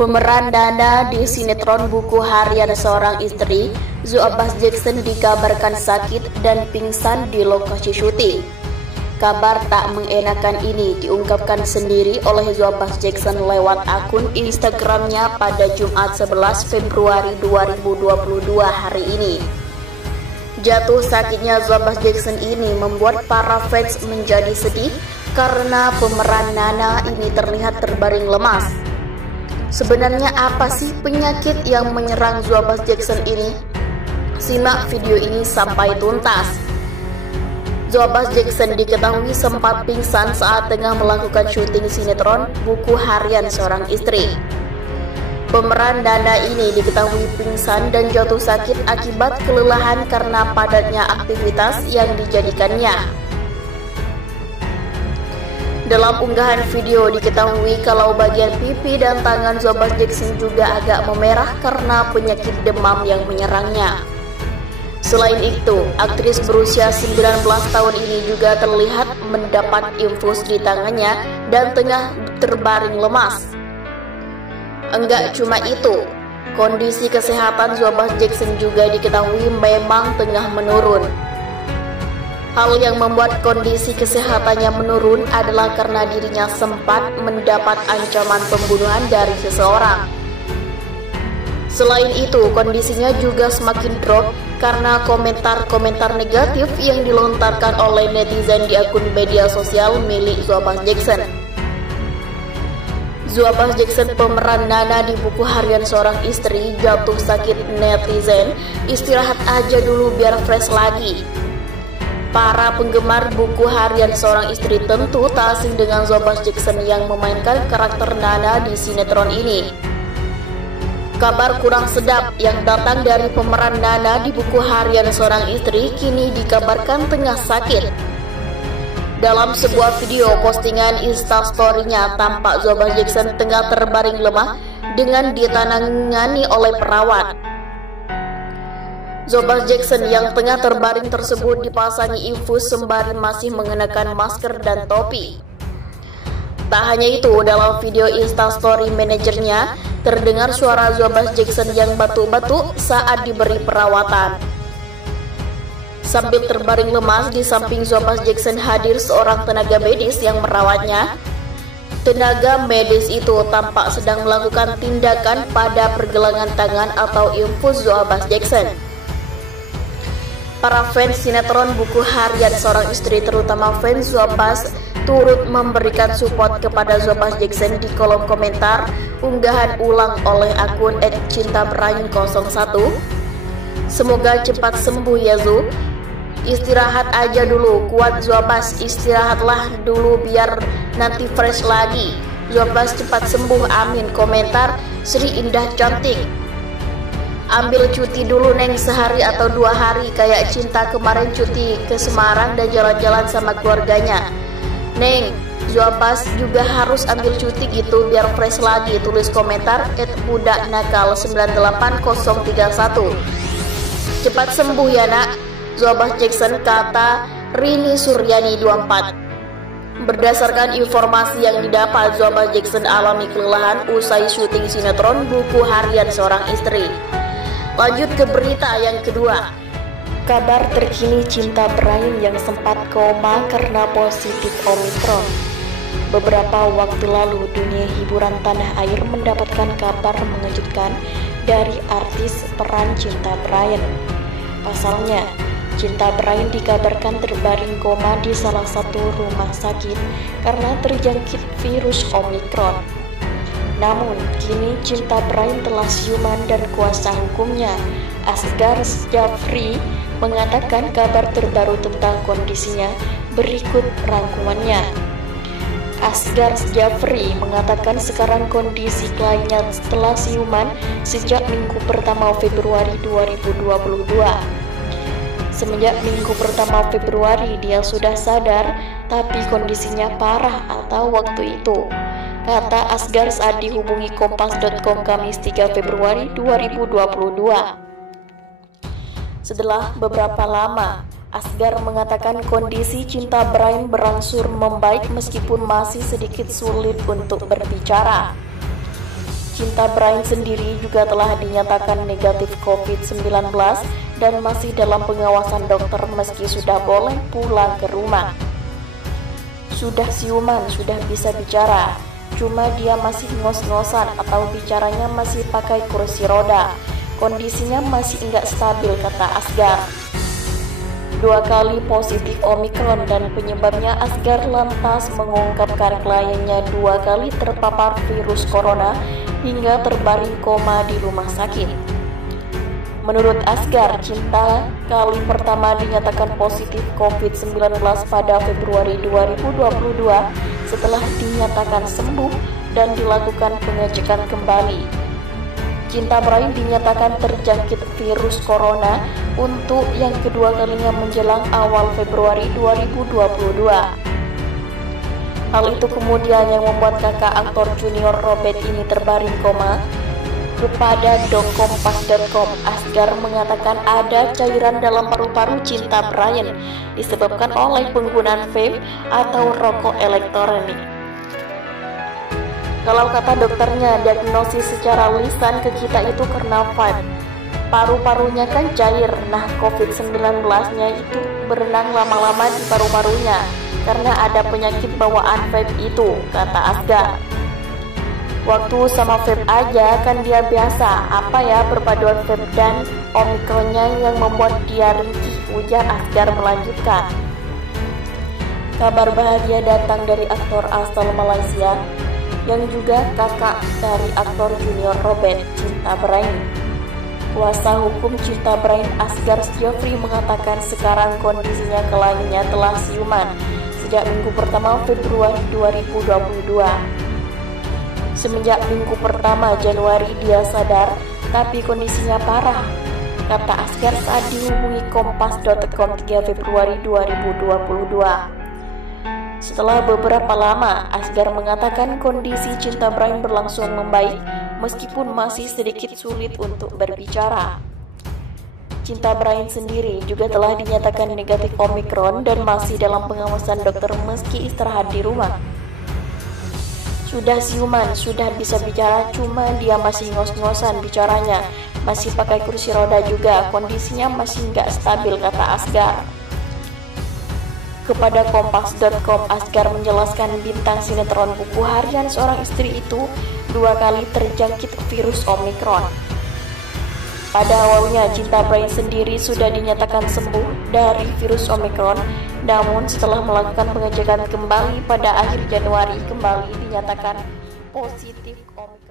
Pemeran Nana di sinetron Buku Harian Seorang Istri, Zoobas Jackson dikabarkan sakit dan pingsan di lokasi syuting. Kabar tak mengenakan ini diungkapkan sendiri oleh Zoobas Jackson lewat akun Instagramnya pada Jumat 11 Februari 2022 hari ini. Jatuh sakitnya Zoobas Jackson ini membuat para fans menjadi sedih karena pemeran Nana ini terlihat terbaring lemas. Sebenarnya apa sih penyakit yang menyerang Zoobas Jackson ini? Simak video ini sampai tuntas. Zoobas Jackson diketahui sempat pingsan saat tengah melakukan syuting sinetron Buku Harian Seorang Istri. Pemeran Nana ini diketahui pingsan dan jatuh sakit akibat kelelahan karena padatnya aktivitas yang dijadikannya. Dalam unggahan video diketahui kalau bagian pipi dan tangan Zoobas Jackson juga agak memerah karena penyakit demam yang menyerangnya. Selain itu, aktris berusia 19 tahun ini juga terlihat mendapat infus di tangannya dan tengah terbaring lemas. Enggak cuma itu, kondisi kesehatan Zoobas Jackson juga diketahui memang tengah menurun. Hal yang membuat kondisi kesehatannya menurun adalah karena dirinya sempat mendapat ancaman pembunuhan dari seseorang. Selain itu, kondisinya juga semakin drop karena komentar-komentar negatif yang dilontarkan oleh netizen di akun media sosial milik Zoobas Jackson. Zoobas Jackson, pemeran Nana di Buku Harian Seorang Istri, jatuh sakit netizen, istirahat aja dulu biar fresh lagi. Para penggemar Buku Harian Seorang Istri tentu tak asing dengan Zoobas Jackson yang memainkan karakter Nana di sinetron ini. Kabar kurang sedap yang datang dari pemeran Nana di Buku Harian Seorang Istri kini dikabarkan tengah sakit. Dalam sebuah video postingan Instastory-nya, tampak Zoobas Jackson tengah terbaring lemah dengan ditangani oleh perawat. Zoobas Jackson yang tengah terbaring tersebut dipasangi infus sembari masih mengenakan masker dan topi. Tak hanya itu, dalam video Instastory manajernya terdengar suara Zoobas Jackson yang batuk-batuk saat diberi perawatan. Sambil terbaring lemas, di samping Zoobas Jackson hadir seorang tenaga medis yang merawatnya. Tenaga medis itu tampak sedang melakukan tindakan pada pergelangan tangan atau infus Zoobas Jackson. Para fans sinetron Buku Harian Seorang Istri, terutama fans Zoobas, turut memberikan support kepada Zoobas Jackson di kolom komentar unggahan ulang oleh akun @cintabrain01. Semoga cepat sembuh ya Zo. Istirahat aja dulu, kuat Zoobas, istirahatlah dulu biar nanti fresh lagi. Zoobas cepat sembuh, amin. Komentar Sri Indah Cantik. Ambil cuti dulu Neng, sehari atau 2 hari kayak Cinta kemarin cuti ke Semarang dan jalan-jalan sama keluarganya. Neng, Zoobas juga harus ambil cuti gitu biar fresh lagi, tulis komentar @budaknakal98031. Cepat sembuh ya nak, Zoobas Jackson, kata Rini Suryani 24. Berdasarkan informasi yang didapat, Zoobas Jackson alami kelelahan usai syuting sinetron Buku Harian Seorang Istri. Lanjut ke berita yang kedua. Kabar terkini Cinta Brain yang sempat koma karena positif Omikron. Beberapa waktu lalu, dunia hiburan tanah air mendapatkan kabar mengejutkan dari artis peran Cinta Brain. Pasalnya, Cinta Brain dikabarkan terbaring koma di salah satu rumah sakit karena terjangkit virus Omikron. Namun, kini Cinta Brain telah siuman dan kuasa hukumnya, Asghar Jafri, mengatakan kabar terbaru tentang kondisinya. Berikut rangkumannya. Asghar Jafri mengatakan sekarang kondisi kliennya setelah siuman sejak Minggu pertama Februari 2022. Semenjak Minggu pertama Februari dia sudah sadar, tapi kondisinya parah atau waktu itu, kata Asghar saat dihubungi Kompas.com Kamis 3 Februari 2022. Setelah beberapa lama, Asghar mengatakan kondisi Cinta Brain berangsur membaik meskipun masih sedikit sulit untuk berbicara. Cinta Brain sendiri juga telah dinyatakan negatif COVID-19 dan masih dalam pengawasan dokter meski sudah boleh pulang ke rumah. Sudah siuman, sudah bisa bicara, cuma dia masih ngos-ngosan atau bicaranya masih pakai kursi roda. Kondisinya masih enggak stabil, kata Asgar. 2 kali positif Omikron dan penyebabnya Asgar lantas mengungkapkan kliennya 2 kali terpapar virus corona hingga terbaring koma di rumah sakit. Menurut Asgar, Cinta kali pertama dinyatakan positif COVID-19 pada Februari 2022 setelah dinyatakan sembuh dan dilakukan pengecekan kembali. Cinta Brain dinyatakan terjangkit virus corona untuk yang kedua kalinya menjelang awal Februari 2022. Hal itu kemudian yang membuat kakak aktor junior Robert ini terbaring koma. Kepada Kompas.com, Asgar mengatakan ada cairan dalam paru-paru Cinta Brain disebabkan oleh penggunaan vape atau rokok elektronik. Kalau kata dokternya, diagnosis secara lisan ke kita itu karena vape. Paru-parunya kan cair, nah COVID-19-nya itu berenang lama-lama di paru-parunya karena ada penyakit bawaan vape itu, kata Asgar. Waktu sama vape aja kan dia biasa, apa ya perpaduan vape dan Omikronnya yang membuat dia risih, ujar Asgar melanjutkan. Kabar bahagia datang dari aktor asal Malaysia yang juga kakak dari aktor junior Robert, Cinta Brain. Kuasa hukum Cinta Brain, Asgar Jeffrey, mengatakan sekarang kondisinya kliennya telah siuman sejak minggu pertama Februari 2022. Semenjak minggu pertama Januari dia sadar, tapi kondisinya parah, kata Asgar saat dihubungi Kompas.com 3 Februari 2022. Setelah beberapa lama, Asgar mengatakan kondisi Cinta Brain berlangsung membaik meskipun masih sedikit sulit untuk berbicara. Cinta Brain sendiri juga telah dinyatakan negatif Omikron dan masih dalam pengawasan dokter meski istirahat di rumah. Sudah siuman, sudah bisa bicara, cuma dia masih ngos-ngosan bicaranya, masih pakai kursi roda juga, kondisinya masih nggak stabil, kata Asgar. Kepada Kompas.com, Asgar menjelaskan bintang sinetron Buku Harian seorang istri itu 2 kali terjangkit virus Omikron. Pada awalnya, Cinta Brain sendiri sudah dinyatakan sembuh dari virus Omikron, namun setelah melakukan pengecekan kembali pada akhir Januari kembali dinyatakan positif Omikron.